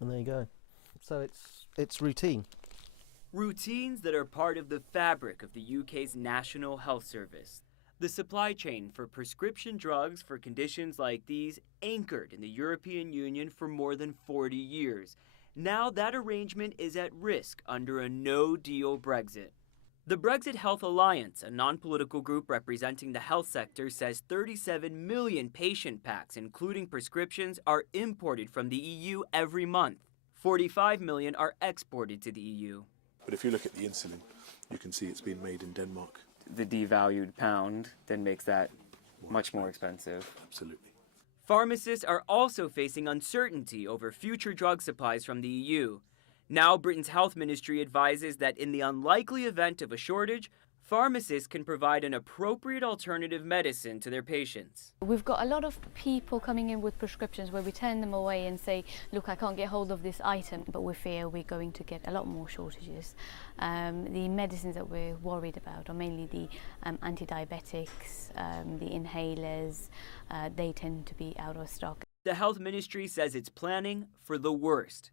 And there you go. So it's routine. Routines that are part of the fabric of the UK's National Health Service. The supply chain for prescription drugs for conditions like these anchored in the European Union for more than 40 years. Now that arrangement is at risk under a no-deal Brexit. The Brexit Health Alliance, a non-political group representing the health sector, says 37 million patient packs, including prescriptions, are imported from the EU every month. 45 million are exported to the EU. But if you look at the insulin, you can see it's been made in Denmark. The devalued pound then makes that much more expensive. Absolutely. Pharmacists are also facing uncertainty over future drug supplies from the EU. Now, Britain's health ministry advises that in the unlikely event of a shortage, pharmacists can provide an appropriate alternative medicine to their patients. We've got a lot of people coming in with prescriptions where we turn them away and say, look, I can't get hold of this item, but we fear we're going to get a lot more shortages. The medicines that we're worried about are mainly the anti-diabetics, the inhalers. They tend to be out of stock. The health ministry says it's planning for the worst.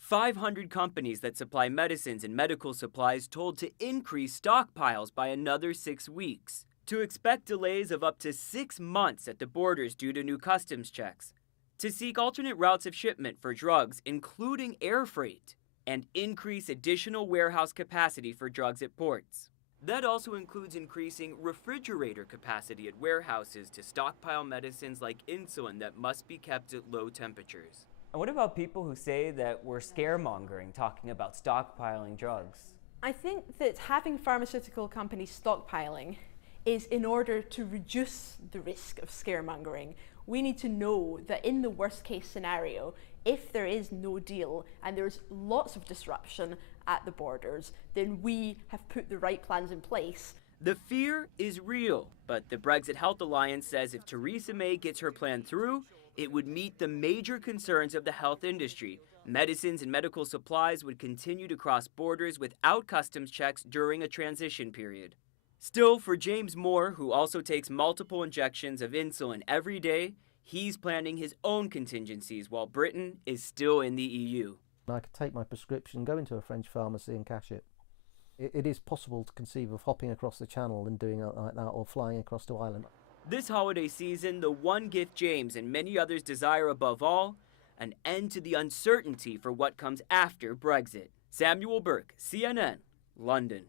500 companies that supply medicines and medical supplies told to increase stockpiles by another 6 weeks, to expect delays of up to 6 months at the borders due to new customs checks, to seek alternate routes of shipment for drugs, including air freight, and increase additional warehouse capacity for drugs at ports. That also includes increasing refrigerator capacity at warehouses to stockpile medicines like insulin that must be kept at low temperatures. And what about people who say that we're scaremongering, talking about stockpiling drugs? I think that having pharmaceutical companies stockpiling is in order to reduce the risk of scaremongering. We need to know that in the worst case scenario, if there is no deal and there's lots of disruption at the borders, then we have put the right plans in place. The fear is real, but the Brexit Health Alliance says if Theresa May gets her plan through, it would meet the major concerns of the health industry. Medicines and medical supplies would continue to cross borders without customs checks during a transition period. Still, for James Moore, who also takes multiple injections of insulin every day, he's planning his own contingencies while Britain is still in the EU. I could take my prescription, go into a French pharmacy and cash it. It is possible to conceive of hopping across the channel and doing it like that, or flying across to Ireland. This holiday season, the one gift James and many others desire above all, an end to the uncertainty for what comes after Brexit. Samuel Burke, CNN, London.